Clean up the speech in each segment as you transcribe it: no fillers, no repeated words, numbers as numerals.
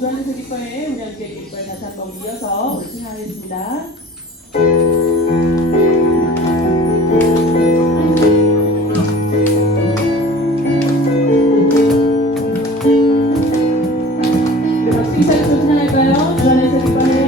주안에서 기뻐해 우리 함께 기뻐해 다시 한번 이어서 우리 진행하겠습니다. 우리 박수 기사를 좀 진행할까요? 주안에서 기뻐해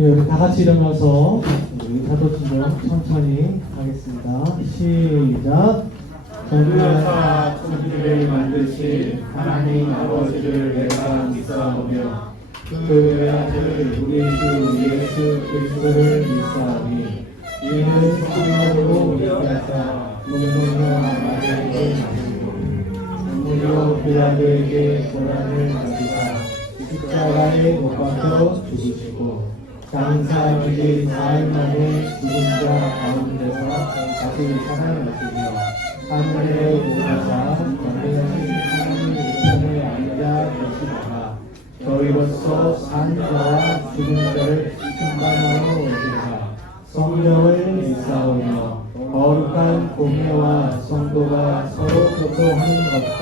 예, 우리 다 같이 일어나서 의사도친정 천천히 하겠습니다. 시작. 전능하사 천지를 만드신 하나님 아버지를 내가 믿사오며 그 외아들 우리 주 예수 그리스도를 믿사오니 이는 성령으로 믿겠다. 문성녀 마리아에게 나시고 문요 빌라도에게 고난을 받으사 십자가에 못 박혀 죽으시고 장사 죽인 사흘 만에 죽은 자 가운데서 다시 살아나시며 하늘에 올라가 전능하신 하나님 우편에 앉아 계시다가 저희로서 산 자와 죽은 자를 심판하러 오시사 성령을 믿사오며 거룩한 공예와 성도가 서로 교통하는 것과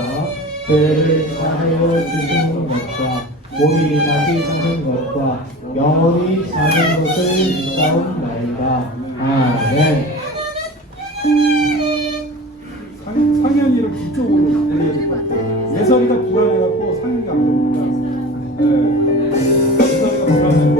죄를 사하여 주시는 것과 몸이 다시 사는 것과 영원히 사는 것을 믿사옵나이다. 아멘. 상현이를 뒤쪽으로 내려야 될 것 같아요. 예설이가 불안해갖고 상현이가 안 됩니다. 예설이가 불안해.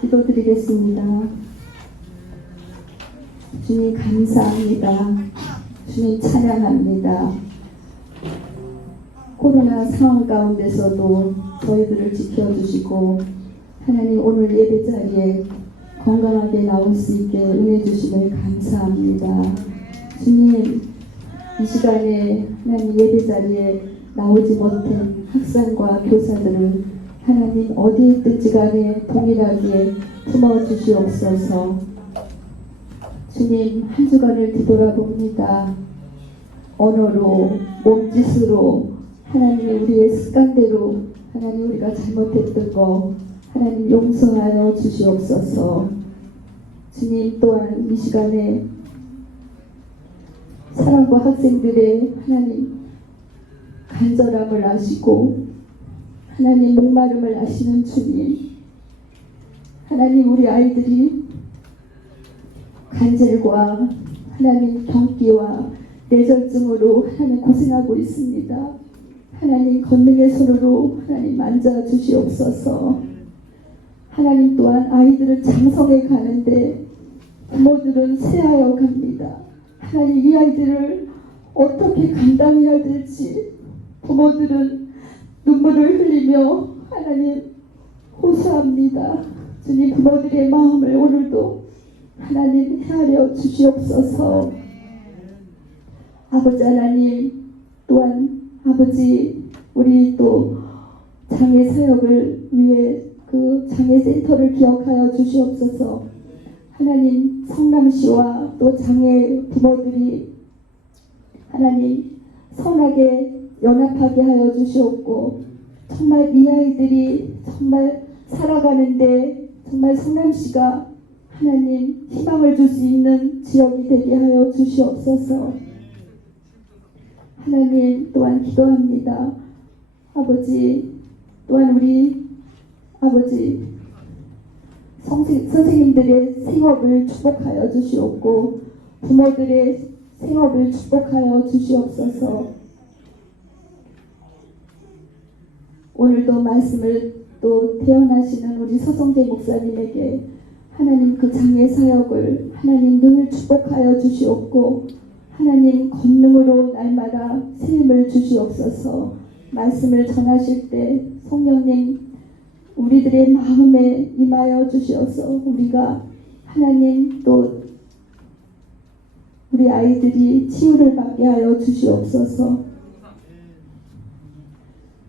기도드리겠습니다. 주님 감사합니다. 주님 찬양합니다. 코로나 상황 가운데서도 저희들을 지켜주시고 하나님 오늘 예배 자리에 건강하게 나올 수 있게 은혜 주심을 감사합니다. 주님 이 시간에 하나님 예배 자리에 나오지 못한 학생과 교사들을 하나님 어디에 있든지 간에 동일하게 품어주시옵소서. 주님 한 주간을 뒤돌아봅니다. 언어로 몸짓으로 하나님 우리의 습관대로 하나님 우리가 잘못했던 거 하나님 용서하여 주시옵소서. 주님 또한 이 시간에 사랑과 학생들의 하나님 간절함을 아시고 하나님 목마름을 아시는 주님, 하나님 우리 아이들이 간절과 하나님 경기와 뇌절증으로 하나님 고생하고 있습니다. 하나님 권능의 손으로 하나님 만져 주시옵소서. 하나님 또한 아이들은 장성에 가는데 부모들은 쇠하여 갑니다. 하나님 이 아이들을 어떻게 감당해야 될지 부모들은 눈물을 흘리며 하나님 호소합니다. 주님 부모들의 마음을 오늘도 하나님 헤아려 주시옵소서. 아버지 하나님 또한 아버지, 우리 또 장애 사역을 위해 그 장애 센터를 기억하여 주시옵소서. 하나님, 성남시와 또 장애 부모들이 하나님 선하게 연합하게 하여 주시옵고, 정말 이 아이들이 정말 살아가는데 정말 성남시가 하나님 희망을 줄 수 있는 지역이 되게 하여 주시옵소서. 하나님, 또한 기도합니다. 아버지, 또한 우리 아버지 선생님들의 생업을 축복하여 주시옵고, 부모들의 생업을 축복하여 주시옵소서. 오늘도 말씀을 또 대언하시는 우리 서성재 목사님에게 하나님 그 장애 사역을 하나님 늘 축복하여 주시옵고, 하나님 권능으로 날마다 세움을 주시옵소서. 말씀을 전하실 때 성령님 우리들의 마음에 임하여 주시어서 우리가 하나님 또 우리 아이들이 치유를 받게 하여 주시옵소서.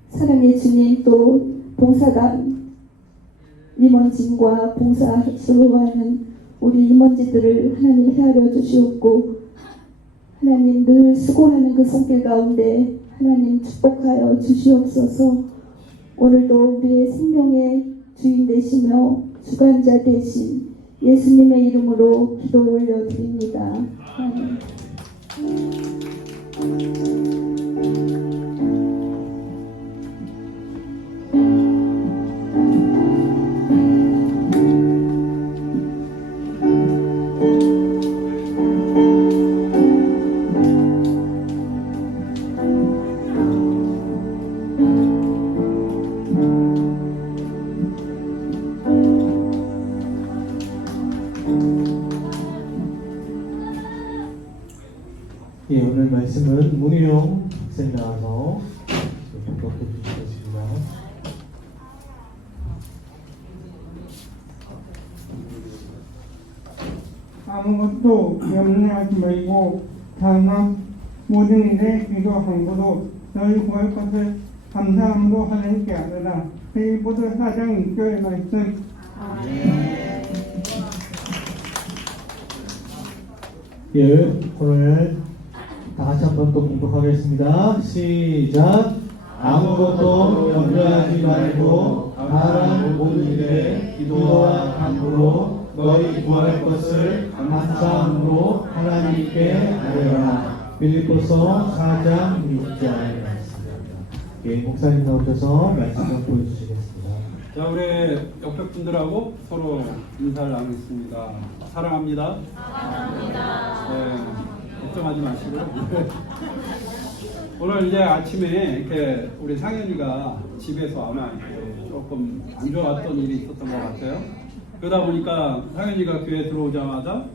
사랑의 주님, 또 봉사단 임원진과 봉사수고하는 우리 임원진들을 하나님 헤아려 주시옵고, 하나님 늘 수고하는 그 손길 가운데 하나님 축복하여 주시옵소서. 오늘도 우리의 생명의 주인 되시며 주관자 되신 예수님의 이름으로 기도 올려드립니다. 아멘. 예, 오늘 말씀은 문희용 학생 나와서 교독해 주시겠습니다. 아무것도 염려하지 말고 다만 모든 일에 기도한 것으로 너희 구할 것을 감사함으로 하나님께 아뢰라. 빌립보서 4장 6절 말씀. 예, 오늘 다 같이 한번 또 공부하겠습니다. 시작. 아무것도 염려하지 말고 다만 모든 일에 기도와 간구로 너희 구할 것을 감사함으로 하나님께 아뢰라. 빌립보서 4장 6절 말씀입니다. 예, 목사님 나오셔서 말씀 좀 보여주시겠습니다. 자, 우리 옆에 분들하고 서로 인사를 나누겠습니다. 사랑합니다. 네, 걱정하지 마시고요. 오늘 이제 아침에 이렇게 우리 상현이가 집에서 아마 조금 안 좋았던 일이 있었던 것 같아요. 그러다 보니까 상현이가 교회 들어오자마자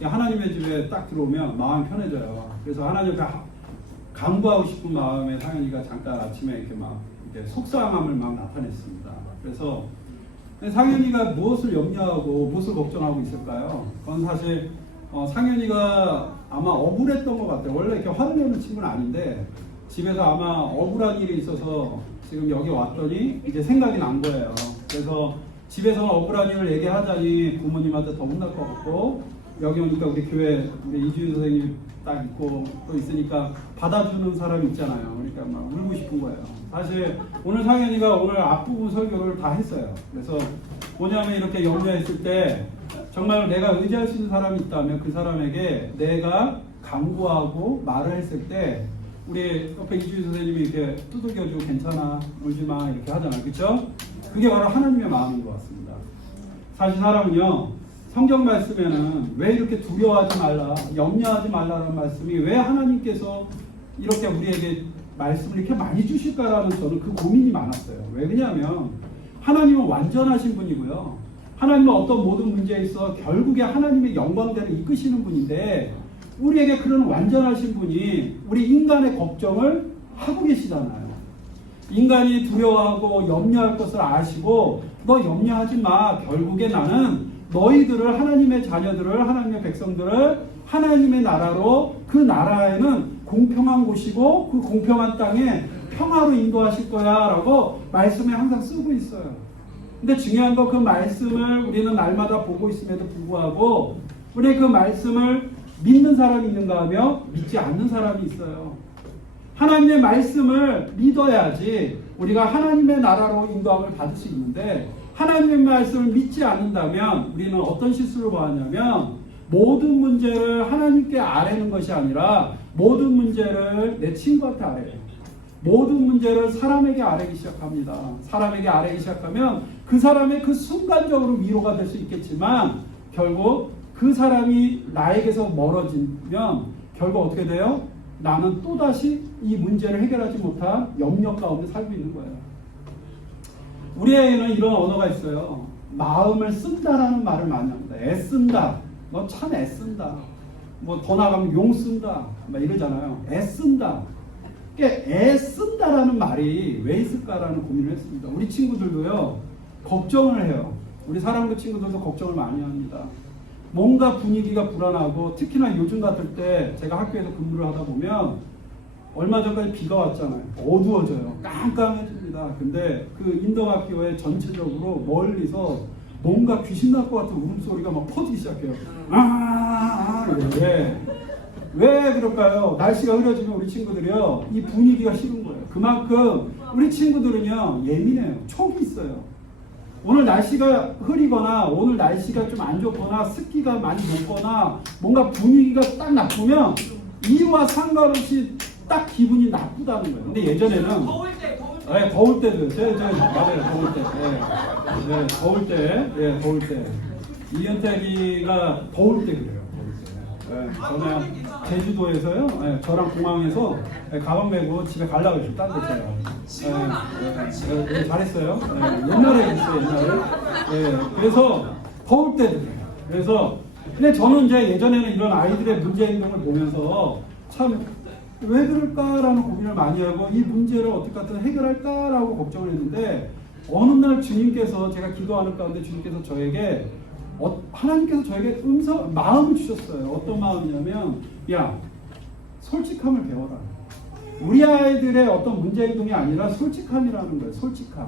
하나님의 집에 딱 들어오면 마음이 편해져요. 그래서 하나님께 간구하고 싶은 마음에 상현이가 잠깐 아침에 이렇게 막 이렇게 속상함을 막 나타냈습니다. 그래서 상현이가 무엇을 염려하고 무엇을 걱정하고 있을까요? 그건 사실 상현이가 아마 억울했던 것 같아요. 원래 이렇게 화를 내는 친구는 아닌데 집에서 아마 억울한 일이 있어서 지금 여기 왔더니 이제 생각이 난 거예요. 그래서 집에서 억울한 일을 얘기하자니 부모님한테 더 혼날 것 같고, 여기 오니까 우리 교회 우리 이주희 선생님이 딱 있고 또 있으니까 받아주는 사람이 있잖아요. 그러니까 막 울고 싶은 거예요. 사실 오늘 상현이가 오늘 앞부분 설교를 다 했어요. 그래서 뭐냐면 이렇게 염려했을 때 정말 내가 의지할 수 있는 사람이 있다면 그 사람에게 내가 간구하고 말을 했을 때 우리 옆에 이주희 선생님이 이렇게 두들겨주고 괜찮아, 울지 마 이렇게 하잖아요. 그렇죠? 그게 바로 하나님의 마음인 것 같습니다. 사실 사람은요, 성경 말씀에는 왜 이렇게 두려워하지 말라, 염려하지 말라는 말씀이 왜 하나님께서 이렇게 우리에게 말씀을 이렇게 많이 주실까라는 저는 그 고민이 많았어요. 왜 그러냐면 하나님은 완전하신 분이고요. 하나님은 어떤 모든 문제에 있어 결국에 하나님의 영광대로 이끄시는 분인데, 우리에게 그런 완전하신 분이 우리 인간의 걱정을 하고 계시잖아요. 인간이 두려워하고 염려할 것을 아시고 너 염려하지 마. 결국에 나는 너희들을, 하나님의 자녀들을, 하나님의 백성들을 하나님의 나라로, 그 나라에는 공평한 곳이고 그 공평한 땅에 평화로 인도하실 거야 라고 말씀에 항상 쓰고 있어요. 근데 중요한 건 그 말씀을 우리는 날마다 보고 있음에도 불구하고 우리 그 말씀을 믿는 사람이 있는가 하며 믿지 않는 사람이 있어요. 하나님의 말씀을 믿어야지 우리가 하나님의 나라로 인도함을 받을 수 있는데 하나님의 말씀을 믿지 않는다면 우리는 어떤 실수를 보았냐면 모든 문제를 하나님께 아뢰는 것이 아니라 모든 문제를 내 친구한테 아뢰요. 모든 문제를 사람에게 아뢰기 시작합니다. 사람에게 아뢰기 시작하면 그 사람의 그 순간적으로 위로가 될 수 있겠지만 결국 그 사람이 나에게서 멀어지면 결국 어떻게 돼요? 나는 또다시 이 문제를 해결하지 못한 염려 가운데 살고 있는 거예요. 우리에게는 이런 언어가 있어요. 마음을 쓴다라는 말을 많이 합니다. 애쓴다. 너 참 애쓴다. 뭐 더 나가면 용 쓴다. 막 이러잖아요. 애쓴다. 애쓴다라는 말이 왜 있을까라는 고민을 했습니다. 우리 친구들도요. 걱정을 해요. 우리 사랑부 친구들도 걱정을 많이 합니다. 뭔가 분위기가 불안하고 특히나 요즘 같을 때 제가 학교에서 근무를 하다 보면 얼마 전까지 비가 왔잖아요. 어두워져요. 깜깜해집니다. 근데 그 인덕학교에 전체적으로 멀리서 뭔가 귀신 날 것 같은 울음소리가 막 퍼지기 시작해요. 왜 그럴까요? 날씨가 흐려지면 우리 친구들이요. 이 분위기가 싫은 거예요. 그만큼 우리 친구들은요. 예민해요. 촉이 있어요. 오늘 날씨가 흐리거나 오늘 날씨가 좀 안 좋거나 습기가 많이 높거나 뭔가 분위기가 딱 나쁘면 이유와 상관없이 딱 기분이 나쁘다는 거예요. 근데 예전에는 더울 때도 맞아요. 더울 때 이현택이가 더울 때 그래요. 저는 제주도에서요. 저랑 공항에서 가방 메고 집에 가려고 했어요. 딴 데 잘했어요. 옛날에 했어요. 옛날에. 그래서 더울 때도 그래요. 그래서 근데 저는 이제 예전에는 이런 아이들의 문제 행동을 보면서 참 왜 그럴까라는 고민을 많이 하고 이 문제를 어떻게 해결할까라고 걱정을 했는데 어느 날 주님께서 제가 기도하는 가운데 주님께서 저에게 하나님께서 저에게 마음을 주셨어요. 어떤 마음이냐면 야 솔직함을 배워라. 우리 아이들의 어떤 문제 행동이 아니라 솔직함이라는 거예요. 솔직함.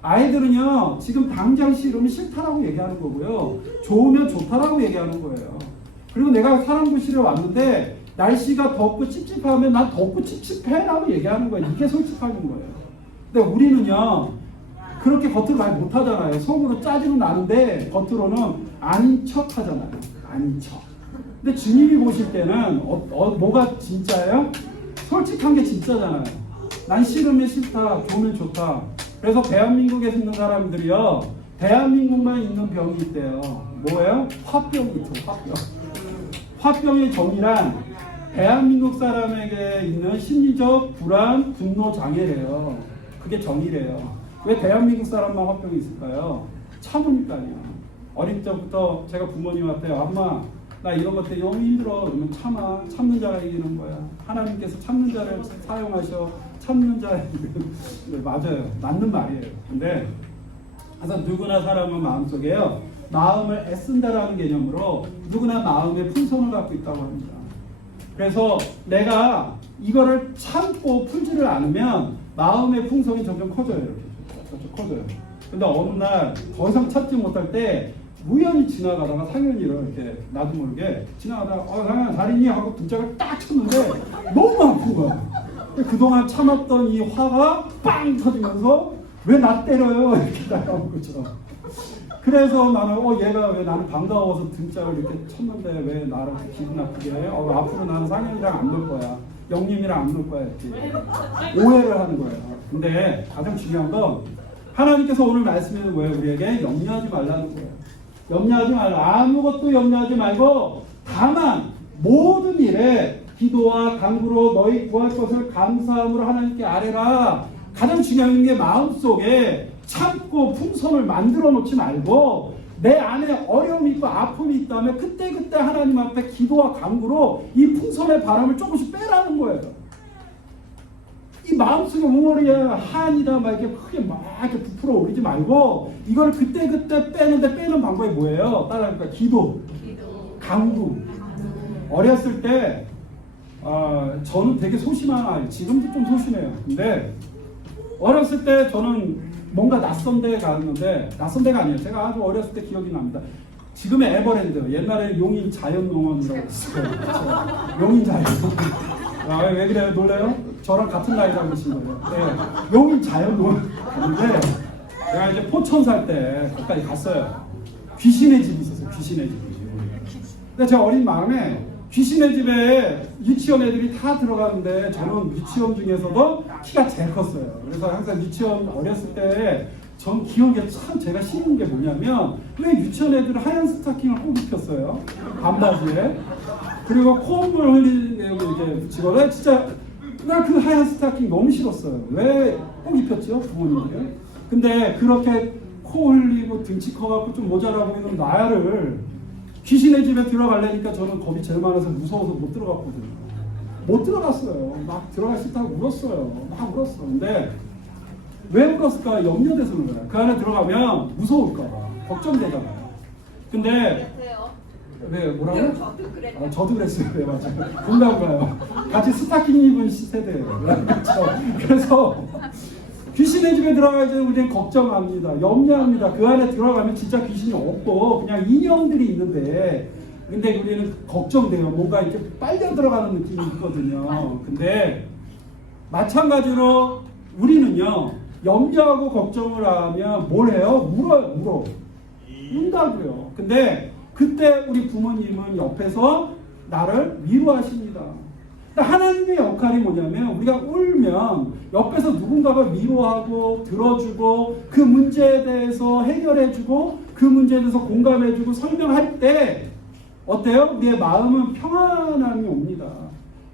아이들은요 지금 당장 싫으면 싫다라고 얘기하는 거고요. 좋으면 좋다라고 얘기하는 거예요. 그리고 내가 사랑부실에 왔는데 날씨가 덥고 찝찝하면 난 덥고 찝찝해라고 얘기하는 거예요. 이게 솔직함인 거예요. 근데 우리는요 그렇게 겉으로 말 못하잖아요. 속으로 짜증은 나는데 겉으로는 아닌 척 하잖아요. 아닌 척. 근데 주님이 보실 때는 뭐가 진짜예요? 솔직한 게 진짜잖아요. 난 싫으면 싫다, 좋으면 좋다. 그래서 대한민국에 있는 사람들이요 대한민국만 있는 병이 있대요. 뭐예요? 화병이 있어요. 화병. 화병의 정의란 대한민국 사람에게 있는 심리적 불안, 분노 장애래요. 그게 정의래요. 왜 대한민국 사람만 화병이 있을까요? 참으니까요. 어릴 때부터 제가 부모님한테 엄마 나 이런 것 때문에 너무 힘들어. 그러면 참는 자가 이기는 거야. 하나님께서 참는 자를 사용하셔. 참는 자를 네, 맞아요. 맞는 말이에요. 근데 그래서 누구나 사람은 마음속에요. 마음을 애쓴다라는 개념으로 누구나 마음의 풍성을 갖고 있다고 합니다. 그래서 내가 이거를 참고 풀지를 않으면 마음의 풍성이 점점 커져요. 이렇게 커져요. 근데 어느 날 더 이상 참지 못할 때 우연히 지나가다가 상현이를 이렇게 나도 모르게 지나가다가 상현아 잘 있니? 하고 등짝을 딱 쳤는데 너무 아픈 거야. 그동안 참았던 이 화가 빵 터지면서 왜 나 때려요? 이렇게 나가는 거죠. 그래서 나는 얘가 왜 나는 반가워서 등짝을 이렇게 쳤는데 왜 나를 기분 나쁘게 해? 앞으로 나는 상현이랑 안 놀 거야. 영님이랑 안 놀 거야. 이렇게 오해를 하는 거예요. 근데 가장 중요한 건 하나님께서 오늘 말씀에는 왜 우리에게 염려하지 말라는 거예요. 염려하지 말라. 아무것도 염려하지 말고 다만 모든 일에 기도와 간구로 너희 구할 것을 감사함으로 하나님께 아뢰라. 가장 중요한 게 마음속에 참고 풍성을 만들어 놓지 말고 내 안에 어려움이 있고 아픔이 있다면 그때그때 하나님 앞에 기도와 간구로 이 풍성의 바람을 조금씩 빼라는 거예요. 이 마음속에 웅얼이야 한이다 막 이렇게 크게 막 이렇게 부풀어 오르지 말고 이거를 그때그때 빼는데 빼는 방법이 뭐예요? 따라하니까 기도. 간구. 어렸을 때 저는 되게 소심한 아이, 지금도 좀 소심해요. 근데 어렸을 때 저는 뭔가 낯선 데에 갔는데, 낯선 데가 아니에요. 제가 아주 어렸을 때 기억이 납니다. 지금의 에버랜드, 옛날에 용인 자연농원이라고 했어요. 용인 자연농원. 왜 그래요? 놀라요? 저랑 같은 나이라고 하신 거예요. 네, 용인 자연농원 갔는데, 제가 이제 포천 살 때 거기까지 갔어요. 귀신의 집이 있었어요. 귀신의 집이. 근데 제가 어린 마음에 귀신의 집에 유치원 애들이 다 들어가는데 저는 유치원 중에서도 키가 제일 컸어요. 그래서 항상 유치원 어렸을 때 전 기억에 참 제가 싫은 게 뭐냐면, 왜 유치원 애들은 하얀 스타킹을 꼭 입혔어요? 반바지에. 그리고 콧물 흘리는 내용을 이렇게 붙이거나, 진짜 나 그 하얀 스타킹 너무 싫었어요. 왜 꼭 입혔죠? 부모님이. 근데 그렇게 코 흘리고 등치 커갖고 좀 모자라 보이는 나를 귀신의 집에 들어가려니까 저는 겁이 제일 많아서 무서워서 못 들어갔거든요. 못 들어갔어요. 막 들어갈 수 있다고 울었어요. 막 울었어. 근데 왜 울었을까? 염려돼서 그런 거야. 그 안에 들어가면 무서울까 봐. 걱정되잖아요. 근데 왜 뭐라고? 저도 그랬어요. 네, 맞아요. 공감가요. 같이 스타킹 입은 세대예요. 그렇죠. 그래서 귀신의 집에 들어가야지 우리는 걱정합니다. 염려합니다. 그 안에 들어가면 진짜 귀신이 없고 그냥 인형들이 있는데, 근데 우리는 걱정돼요. 뭔가 이렇게 빨려 들어가는 느낌이 있거든요. 근데 마찬가지로 우리는요, 염려하고 걱정을 하면 뭘 해요? 울어요. 운다고요. 근데 그때 우리 부모님은 옆에서 나를 위로하십니다. 하나님의 역할이 뭐냐면, 우리가 울면 옆에서 누군가가 위로하고 들어주고 그 문제에 대해서 해결해주고 그 문제에 대해서 공감해주고 설명할 때 어때요? 우리의 마음은 평안함이 옵니다.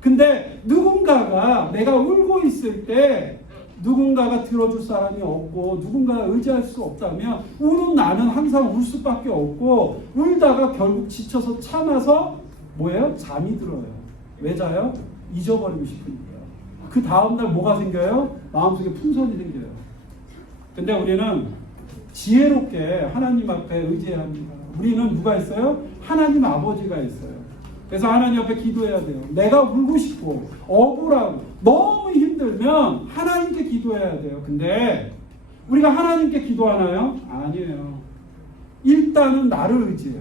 근데 누군가가, 내가 울고 있을 때 누군가가 들어줄 사람이 없고 누군가가 의지할 수 없다면 우는 나는 항상 울 수밖에 없고, 울다가 결국 지쳐서 참아서 뭐예요? 잠이 들어요. 왜 자요? 잊어버리고 싶으니까. 그 다음날 뭐가 생겨요? 마음속에 풍선이 생겨요. 근데 우리는 지혜롭게 하나님 앞에 의지해야 합니다. 우리는 누가 있어요? 하나님 아버지가 있어요. 그래서 하나님 앞에 기도해야 돼요. 내가 울고 싶고 억울하고 너무 힘들면 하나님께 기도해야 돼요. 근데 우리가 하나님께 기도하나요? 아니에요. 일단은 나를 의지해요.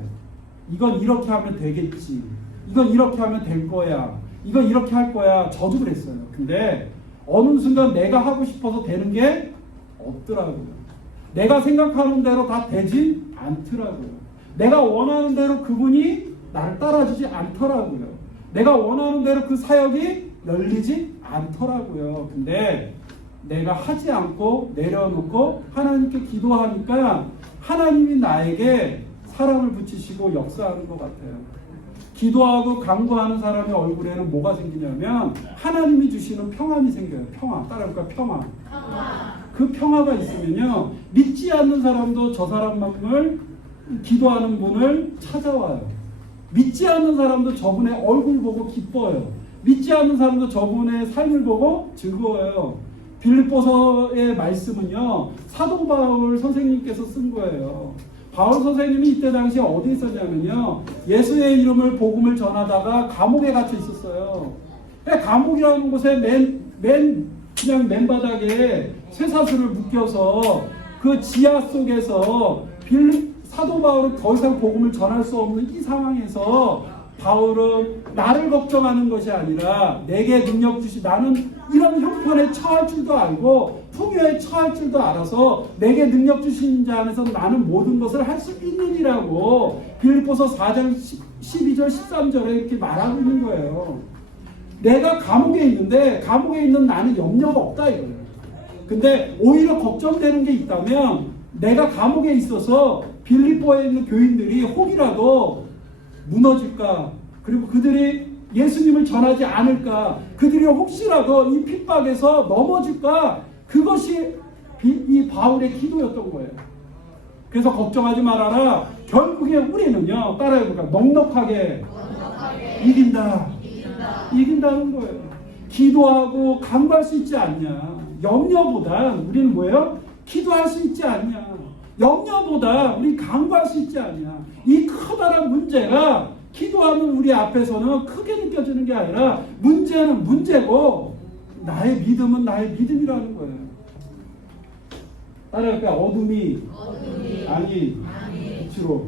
이건 이렇게 하면 되겠지. 이건 이렇게 하면 될 거야. 이건 이렇게 할 거야. 저도 그랬어요. 근데 어느 순간 내가 하고 싶어서 되는 게 없더라고요. 내가 생각하는 대로 다 되지 않더라고요. 내가 원하는 대로 그분이 나를 따라주지 않더라고요. 내가 원하는 대로 그 사역이 열리지 않더라고요. 근데 내가 하지 않고 내려놓고 하나님께 기도하니까 하나님이 나에게 사랑을 붙이시고 역사하는 것 같아요. 기도하고 간구하는 사람의 얼굴에는 뭐가 생기냐면 하나님이 주시는 평안이 생겨요. 평안. 따라해볼까요? 평안. 그 평화가 있으면요, 믿지 않는 사람도 저 사람만을 기도하는 분을 찾아와요. 믿지 않는 사람도 저분의 얼굴 보고 기뻐요. 믿지 않는 사람도 저분의 삶을 보고 즐거워요. 빌립보서의 말씀은요, 사도 바울 선생님께서 쓴 거예요. 바울 선생님이 이때 당시에 어디 있었냐면요, 예수의 이름을 복음을 전하다가 감옥에 gat혀 있었어요. 감옥이라는 곳에 그냥 맨바닥에 쇠사슬을 묶여서 그 지하 속에서 사도 바울은 더 이상 복음을 전할 수 없는 이 상황에서 바울은 나를 걱정하는 것이 아니라 내게 능력 주시, 나는 이런 형편에 처할 줄도 알고 풍요에 처할 줄도 알아서 내게 능력 주신 자 안에서 나는 모든 것을 할 수 있느니라고 빌립보서 4장 12절 13절에 이렇게 말하고 있는 거예요. 내가 감옥에 있는데 감옥에 있는 나는 염려가 없다 이거예요. 근데 오히려 걱정되는 게 있다면, 내가 감옥에 있어서 빌립보에 있는 교인들이 혹이라도 무너질까, 그리고 그들이 예수님을 전하지 않을까, 그들이 혹시라도 이 핍박에서 넘어질까, 그것이 이 바울의 기도였던 거예요. 그래서 걱정하지 말아라. 결국에 우리는요, 따라해볼까요? 넉넉하게 이긴다는 거예요. 기도하고 간구할 수 있지 않냐. 염려보다 우리는 뭐예요? 기도할 수 있지 않냐. 염려보다 우리 간구할 수 있지 않냐. 이 커다란 문제가 기도하는 우리 앞에서는 크게 느껴지는 게 아니라 문제는 문제고 나의 믿음은 나의 믿음이라는 거예요. 따라할까요? 어둠이 아니 빛으로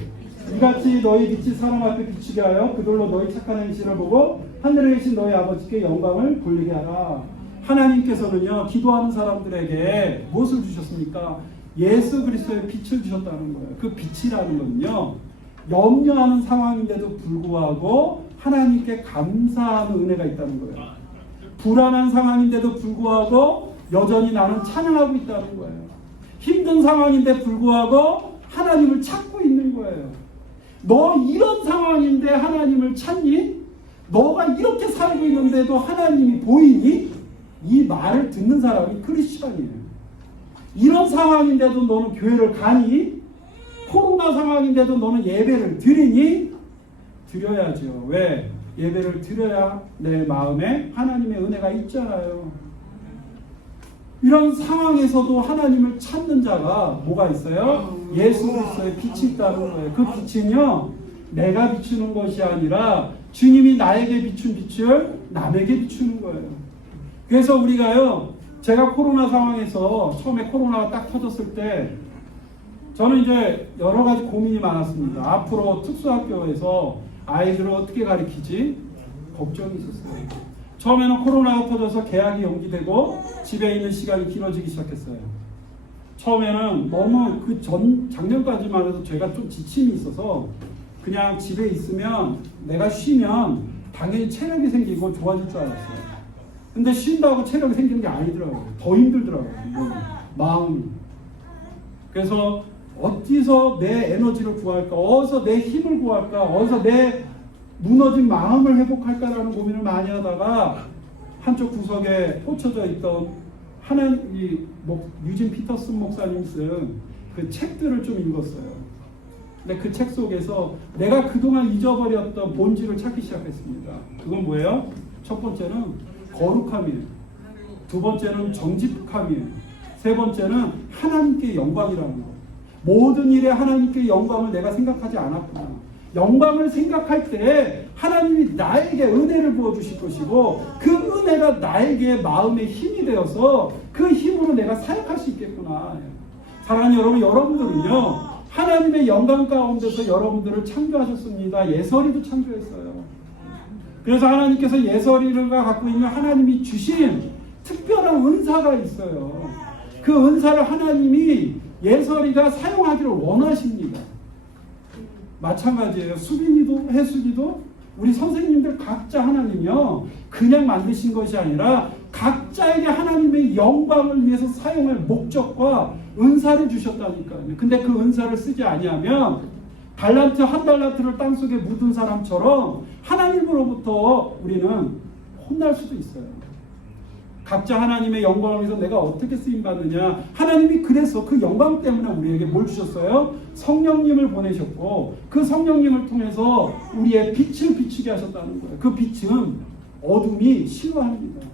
이같이 너희 빛이 사람 앞에 비치게 하여 그들로 너희 착한 행실을 보고 하늘에 계신 너희 아버지께 영광을 돌리게 하라. 하나님께서는요 기도하는 사람들에게 무엇을 주셨습니까? 예수 그리스도의 빛을 주셨다는 거예요. 그 빛이라는 건요 염려하는 상황인데도 불구하고 하나님께 감사하는 은혜가 있다는 거예요. 불안한 상황인데도 불구하고 여전히 나는 찬양하고 있다는 거예요. 힘든 상황인데 불구하고 하나님을 찾고 있는 거예요. 너 이런 상황인데 하나님을 찾니? 너가 이렇게 살고 있는데도 하나님이 보이니? 이 말을 듣는 사람이 크리스찬이에요. 이런 상황인데도 너는 교회를 가니? 코로나 상황인데도 너는 예배를 드리니? 드려야죠. 왜? 예배를 드려야 내 마음에 하나님의 은혜가 있잖아요. 이런 상황에서도 하나님을 찾는 자가 뭐가 있어요? 예수 그리스도의 빛이 있다는 거예요. 그 빛은요 내가 비추는 것이 아니라 주님이 나에게 비춘 빛을 남에게 비추는 거예요. 그래서 우리가요 제가 코로나 상황에서 처음에 코로나가 딱 터졌을 때 저는 이제 여러 가지 고민이 많았습니다. 앞으로 특수학교에서 아이들을 어떻게 가르치지? 걱정이 있었어요. 처음에는 코로나가 터져서 개학이 연기되고 집에 있는 시간이 길어지기 시작했어요. 처음에는 너무 작년까지만 해도 제가 좀 지침이 있어서 그냥 집에 있으면 내가 쉬면 당연히 체력이 생기고 좋아질 줄 알았어요. 근데 쉰다고 체력이 생기는 게 아니더라고요. 더 힘들더라고요. 마음이. 그래서 어디서 내 에너지를 구할까? 어디서 내 힘을 구할까? 어디서 내 무너진 마음을 회복할까라는 고민을 많이 하다가 한쪽 구석에 꽂혀져 있던 유진 피터슨 목사님 쓴 그 책들을 좀 읽었어요. 근데 그 책 속에서 내가 그동안 잊어버렸던 본질을 찾기 시작했습니다. 그건 뭐예요? 첫 번째는 거룩함이에요. 두 번째는 정직함이에요. 세 번째는 하나님께 영광이라는 거. 모든 일에 하나님께 영광을 내가 생각하지 않았구나. 영광을 생각할 때 하나님이 나에게 은혜를 부어주실 것이고 그 은혜가 나에게 마음의 힘이 되어서 그 힘으로 내가 사역할 수 있겠구나. 사랑하는 여러분, 여러분들은요 하나님의 영광 가운데서 여러분들을 창조하셨습니다. 예설이도 창조했어요. 그래서 하나님께서 예설이가 갖고 있는 하나님이 주신 특별한 은사가 있어요. 그 은사를 하나님이 예설이가 사용하기를 원하십니다. 마찬가지예요. 수빈이도 혜숙이도 우리 선생님들 각자 하나님이요 그냥 만드신 것이 아니라 각자에게 하나님의 영광을 위해서 사용할 목적과 은사를 주셨다니까요. 근데 그 은사를 쓰지 아니하면 달란트 한 달란트를 땅속에 묻은 사람처럼 하나님으로부터 우리는 혼날 수도 있어요. 각자 하나님의 영광을 위해서 내가 어떻게 쓰임받느냐. 하나님이 그래서 그 영광 때문에 우리에게 뭘 주셨어요? 성령님을 보내셨고 그 성령님을 통해서 우리의 빛을 비추게 하셨다는 거예요. 그 빛은 어둠이 싫어합니다.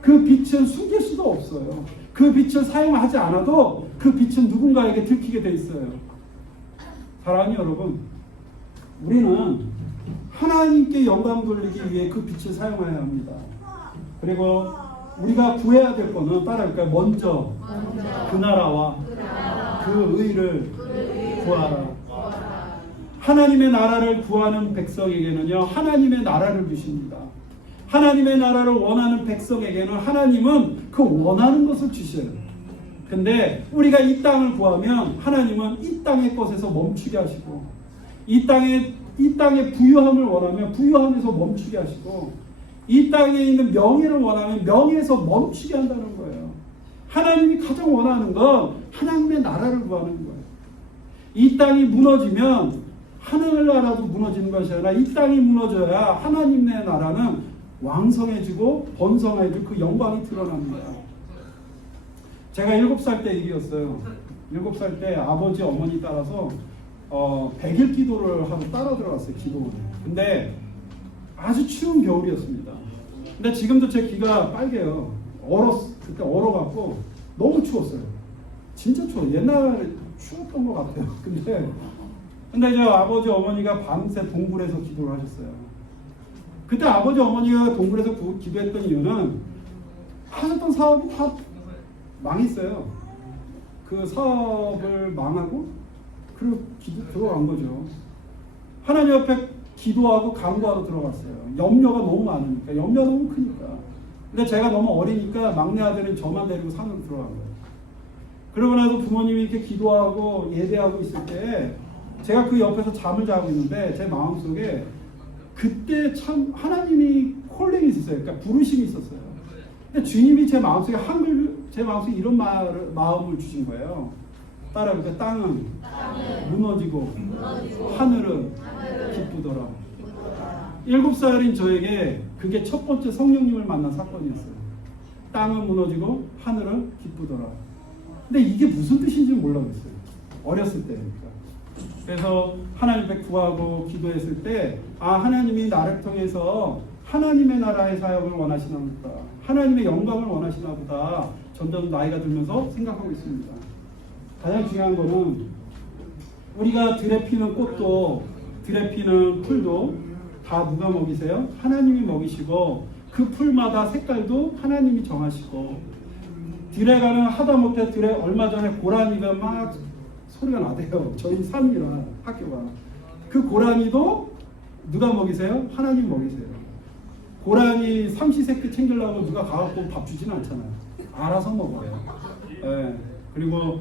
그 빛은 숨길 수도 없어요. 그 빛을 사용하지 않아도 그 빛은 누군가에게 들키게 돼 있어요. 사랑하는 여러분, 우리는 하나님께 영광 돌리기 위해 그 빛을 사용해야 합니다. 그리고 우리가 구해야 될 거는 따라할까요? 먼저 그 나라와 그 의를 구하라. 하나님의 나라를 구하는 백성에게는요 하나님의 나라를 주십니다. 하나님의 나라를 원하는 백성에게는 하나님은 그 원하는 것을 주셔요. 근데 우리가 이 땅을 구하면 하나님은 이 땅의 것에서 멈추게 하시고 이 땅의 부유함을 원하면 부유함에서 멈추게 하시고 이 땅에 있는 명예를 원하면 명예에서 멈추게 한다는 거예요. 하나님이 가장 원하는 건 하나님의 나라를 구하는 거예요. 이 땅이 무너지면 하늘나라도 무너지는 것이 아니라 이 땅이 무너져야 하나님의 나라는 왕성해지고 번성해지고 그 영광이 드러납니다. 제가 7살 때 일이었어요. 7살 때 아버지 어머니 따라서 100일 기도를 하러 따라 들어갔어요. 기도원에. 근데 아주 추운 겨울이었습니다. 근데 지금도 제 귀가 빨개요. 그때 얼어갖고 너무 추웠어요. 진짜 추워. 옛날에 추웠던 것 같아요. 근데 근데 저 아버지 어머니가 밤새 동굴에서 기도를 하셨어요. 그때 아버지 어머니가 동굴에서 기도했던 이유는 하셨던 사업이 다 망했어요. 그 사업을 망하고 그리고 들어간 거죠. 하나님 앞에 기도하고 간구하러 들어갔어요. 염려가 너무 많으니까, 염려가 너무 크니까. 근데 제가 너무 어리니까 막내 아들은 저만 데리고 산으로 들어간 거예요. 그러고 나서 부모님이 이렇게 기도하고 예배하고 있을 때 제가 그 옆에서 잠을 자고 있는데 제 마음속에 그때 참 하나님이 콜링이 있었어요. 그러니까 부르심이 있었어요. 근데 주님이 제 마음속에 제 마음속에 이런 마음을 주신 거예요. 따라해볼까요? 땅은 무너지고 하늘은 기쁘더라. 7살인 저에게 그게 첫 번째 성령님을 만난 사건이었어요. 땅은 무너지고 하늘은 기쁘더라. 근데 이게 무슨 뜻인지 몰라겠어요. 어렸을 때니까. 그래서 하나님 앞에 구하고 기도했을 때 하나님이 나를 통해서 하나님의 나라의 사역을 원하시나 보다. 하나님의 영광을 원하시나 보다. 점점 나이가 들면서 생각하고 있습니다. 가장 중요한 거는 우리가 들에 피는 꽃도 들에 피는 풀도 다 누가 먹이세요? 하나님이 먹이시고 그 풀마다 색깔도 하나님이 정하시고 들에 가는 하다못해 들에 얼마 전에 고라니가 막 소리가 나대요. 저희 산이라 학교가. 그 고라니도 누가 먹이세요? 하나님 먹이세요. 고라니 삼시세끼 챙기려고 누가 가갖고 밥 주지는 않잖아요. 알아서 먹어요. 예. 그리고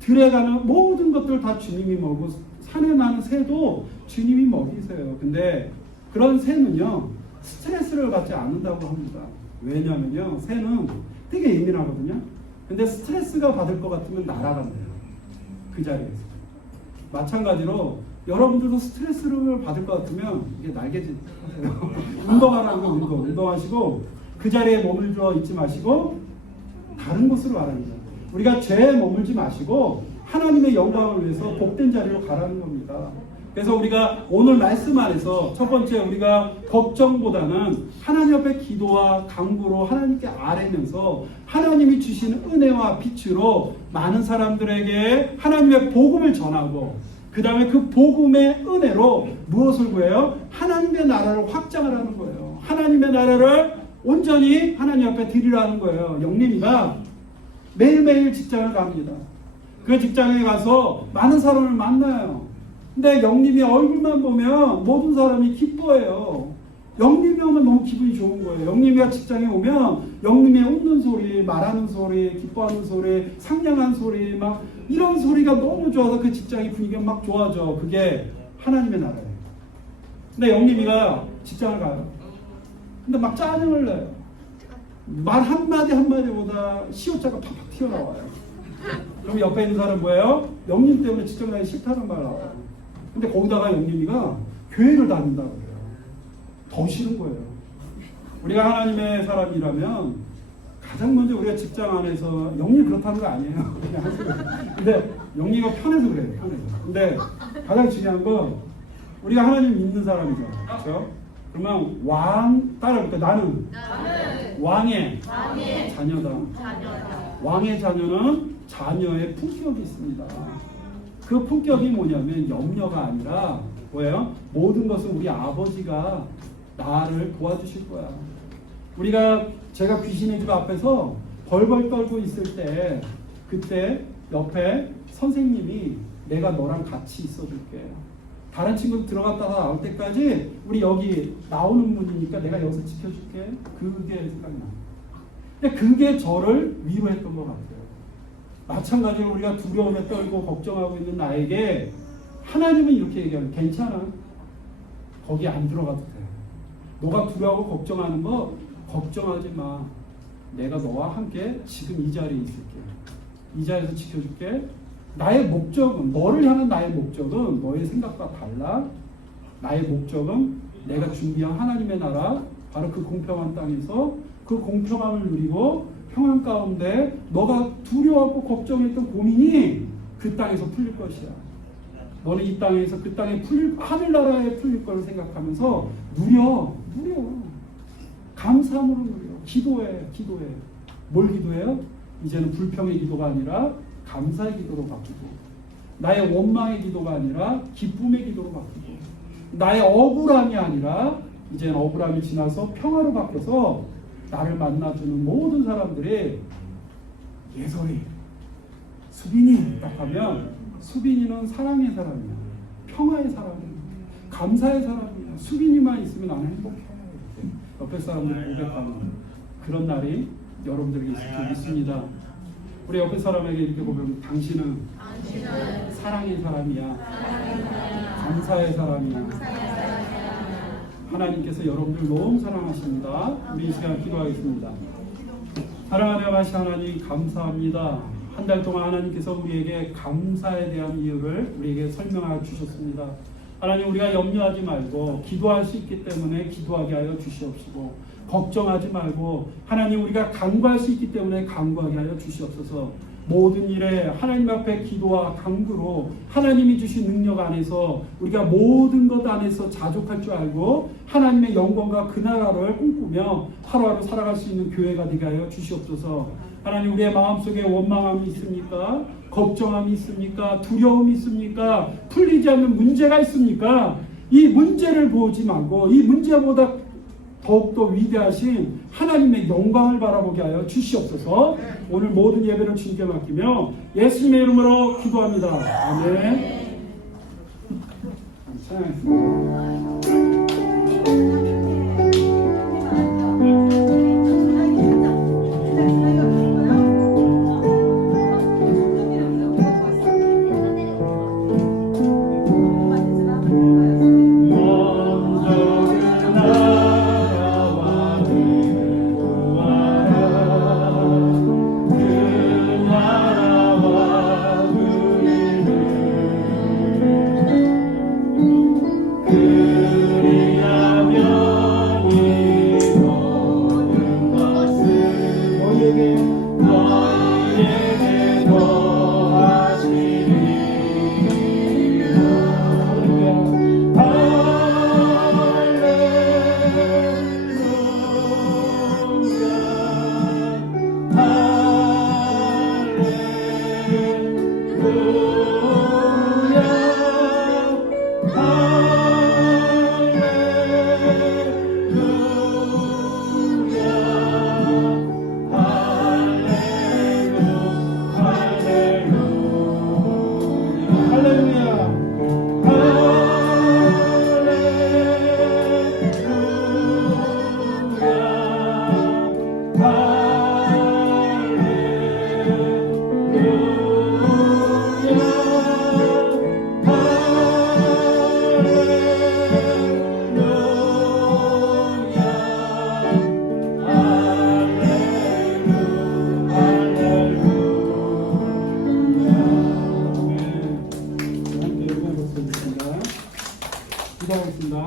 들에 가는 모든 것들 다 주님이 먹고 산에 나는 새도 주님이 먹이세요. 근데 그런 새는요 스트레스를 받지 않는다고 합니다. 왜냐면요 새는 되게 예민하거든요. 근데 스트레스가 받을 것 같으면 날아간대요. 그 자리에서. 마찬가지로 여러분들도 스트레스를 받을 것 같으면 이게 날개짓 하세요. 운동하라는 거 운동하시고 그 자리에 머물러 있지 마시고 다른 곳으로 가랍니다. 우리가 죄에 머물지 마시고 하나님의 영광을 위해서 복된 자리로 가라는 겁니다. 그래서 우리가 오늘 말씀 안에서 첫 번째 우리가 걱정보다는 하나님 앞에 기도와 간구로 하나님께 아뢰면서 하나님이 주시는 은혜와 빛으로 많은 사람들에게 하나님의 복음을 전하고 그 다음에 그 복음의 은혜로 무엇을 구해요? 하나님의 나라를 확장하라는 거예요. 하나님의 나라를 온전히 하나님 앞에 드리라는 거예요. 영림이가 매일매일 직장을 갑니다. 그 직장에 가서 많은 사람을 만나요. 근데 영림이 얼굴만 보면 모든 사람이 기뻐해요. 영림이 오면 너무 기분이 좋은 거예요. 영림이가 직장에 오면 영림이 웃는 소리, 말하는 소리, 기뻐하는 소리, 상냥한 소리 막 이런 소리가 너무 좋아서 그 직장의 분위기가 막 좋아져. 그게 하나님의 나라예요. 근데 영림이가 직장을 가요. 근데 막 짜증을 내요. 말 한마디 한마디보다 시옷자가 팍팍 튀어나와요. 그럼 옆에 있는 사람 뭐예요? 영림 때문에 직장 가기 싫다는 말 나와요. 근데 거기다가 영림이가 교회를 다닌다고 그래요. 더 싫은 거예요. 우리가 하나님의 사람이라면 가장 먼저 우리가 직장 안에서 영림이 그렇다는 거 아니에요. 그냥 하세요. 근데 영림이가 편해서 그래요. 편해서. 근데 가장 중요한 건 우리가 하나님 믿는 사람이잖아요. 그렇죠? 그러면 따라해볼까? 나는 왕의 자녀다. 왕의 자녀는 자녀의 품격이 있습니다. 그 품격이 뭐냐면 염려가 아니라 뭐예요? 모든 것은 우리 아버지가 나를 도와주실 거야. 제가 귀신의 집 앞에서 벌벌 떨고 있을 때 그때 옆에 선생님이 내가 너랑 같이 있어줄게. 다른 친구들 들어갔다가 나올 때까지 우리 여기 나오는 문이니까 내가 여기서 지켜줄게. 그게 생각이 나요. 근데 그게 저를 위로했던 것 같아요. 마찬가지로 우리가 두려움에 떨고 걱정하고 있는 나에게 하나님은 이렇게 얘기하는 괜찮아. 거기 안 들어가도 돼. 너가 두려워하고 걱정하는 거 걱정하지 마. 내가 너와 함께 지금 이 자리에 있을게. 이 자리에서 지켜줄게. 나의 목적은 너를 향한 나의 목적은 너의 생각과 달라. 나의 목적은 내가 준비한 하나님의 나라 바로 그 공평한 땅에서 그 공평함을 누리고 평안 가운데 너가 두려워하고 걱정했던 고민이 그 땅에서 풀릴 것이야. 너는 이 땅에서 그 땅에 하늘나라에 풀릴 걸 생각하면서 누려. 감사함으로 누려. 기도해. 뭘 기도해요? 이제는 불평의 기도가 아니라 감사의 기도로 바꾸고 나의 원망의 기도가 아니라 기쁨의 기도로 바뀌고, 나의 억울함이 아니라 이제는 억울함이 지나서 평화로 바뀌어서 나를 만나주는 모든 사람들이 예솔이, 수빈이 딱 하면 수빈이는 사랑의 사람이야, 평화의 사람이야, 감사의 사람이야. 수빈이만 있으면 나는 행복해. 옆에 사람들이 고백하는 그런 날이 여러분들에게 있을 줄 믿습니다. 우리 옆에 사람에게 이렇게 보면 당신은 사랑의 사람이야, 감사의 사람이야. 하나님께서 여러분들 너무 사랑하십니다. 우리 이 시간 기도하겠습니다. 사랑하며 가신 하나님, 감사합니다. 한 달 동안 하나님께서 우리에게 감사에 대한 이유를 우리에게 설명해 주셨습니다. 하나님, 우리가 염려하지 말고 기도할 수 있기 때문에 기도하게 하여 주시옵시고, 걱정하지 말고 하나님, 우리가 간구할 수 있기 때문에 간구하게 하여 주시옵소서. 모든 일에 하나님 앞에 기도와 간구로 하나님이 주신 능력 안에서 우리가 모든 것 안에서 자족할 줄 알고 하나님의 영광과 그 나라를 꿈꾸며 하루하루 살아갈 수 있는 교회가 되게 하여 주시옵소서. 하나님, 우리의 마음속에 원망함이 있습니까? 걱정함이 있습니까? 두려움이 있습니까? 풀리지 않는 문제가 있습니까? 이 문제를 보지 말고 이 문제보다 더욱더 위대하신 하나님의 영광을 바라보게 하여 주시옵소서. 오늘 모든 예배를 주님께 맡기며 예수님의 이름으로 기도합니다. 아멘. 찬양했습니다. 기도하겠습니다.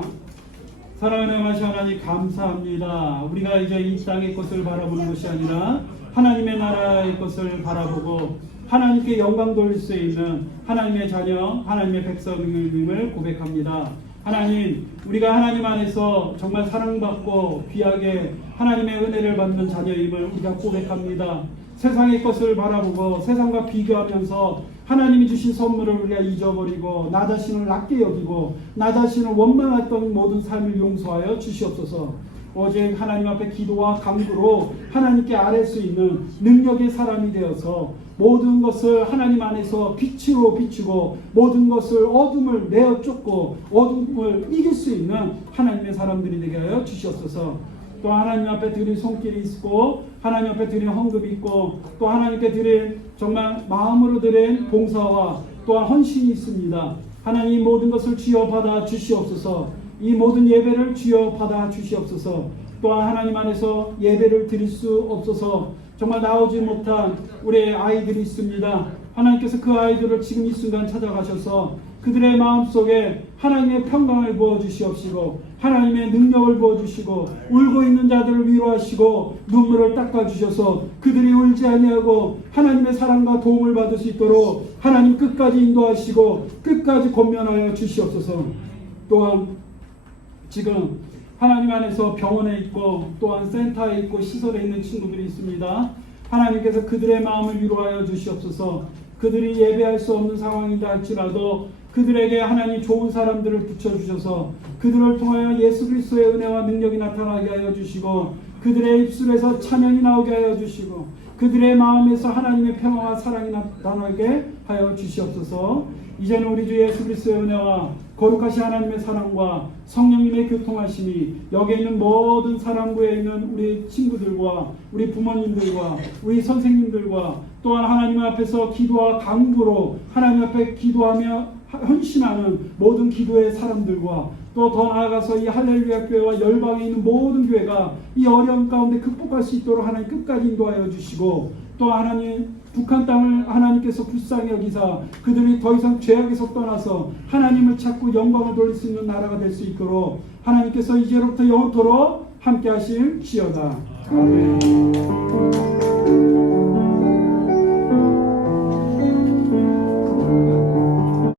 사랑하는 하나님, 하나님 감사합니다. 우리가 이제 이 땅의 것을 바라보는 것이 아니라 하나님의 나라의 것을 바라보고 하나님께 영광 돌릴 수 있는 하나님의 자녀, 하나님의 백성임을 고백합니다. 하나님, 우리가 하나님 안에서 정말 사랑받고 귀하게 하나님의 은혜를 받는 자녀임을 우리가 고백합니다. 세상의 것을 바라보고 세상과 비교하면서 하나님이 주신 선물을 우리가 잊어버리고 나 자신을 낮게 여기고 나 자신을 원망했던 모든 삶을 용서하여 주시옵소서. 오직 하나님 앞에 기도와 간구로 하나님께 아뢰 수 있는 능력의 사람이 되어서 모든 것을 하나님 안에서 빛으로 비추고 모든 것을 어둠을 내어 쫓고 어둠을 이길 수 있는 하나님의 사람들이 되게 하여 주시옵소서. 또 하나님 앞에 드린 손길이 있고 하나님 앞에 드린 헌금이 있고 또 하나님께 드린 정말 마음으로 드린 봉사와 또한 헌신이 있습니다. 하나님, 모든 것을 주여 받아 주시옵소서. 이 모든 예배를 주여 받아 주시옵소서. 또한 하나님 안에서 예배를 드릴 수 없어서 정말 나오지 못한 우리 아이들이 있습니다. 하나님께서 그 아이들을 지금 이 순간 찾아가셔서 그들의 마음속에 하나님의 평강을 부어주시옵시고 하나님의 능력을 부어주시고 울고 있는 자들을 위로하시고 눈물을 닦아주셔서 그들이 울지 아니하고 하나님의 사랑과 도움을 받을 수 있도록 하나님 끝까지 인도하시고 끝까지 권면하여 주시옵소서. 또한 지금 하나님 안에서 병원에 있고 또한 센터에 있고 시설에 있는 친구들이 있습니다. 하나님께서 그들의 마음을 위로하여 주시옵소서. 그들이 예배할 수 없는 상황이다 할지라도 그들에게 하나님 좋은 사람들을 붙여주셔서 그들을 통하여 예수 그리스도의 은혜와 능력이 나타나게 하여 주시고 그들의 입술에서 찬양이 나오게 하여 주시고 그들의 마음에서 하나님의 평화와 사랑이 나타나게 하여 주시옵소서. 이제는 우리 주 예수 그리스도의 은혜와 거룩하신 하나님의 사랑과 성령님의 교통하심이 여기에 있는 모든 사랑부에 있는 우리 친구들과 우리 부모님들과 우리 선생님들과 또한 하나님 앞에서 기도와 강구로 하나님 앞에 기도하며 헌신하는 모든 기도의 사람들과 또 더 나아가서 이 할렐루야 교회와 열방에 있는 모든 교회가 이 어려움 가운데 극복할 수 있도록 하나님 끝까지 인도하여 주시고 또 하나님 북한 땅을 하나님께서 불쌍히 여기사 그들이 더 이상 죄악에서 떠나서 하나님을 찾고 영광을 돌릴 수 있는 나라가 될 수 있도록 하나님께서 이제로부터 영원토록 함께 하실지어다. 아멘.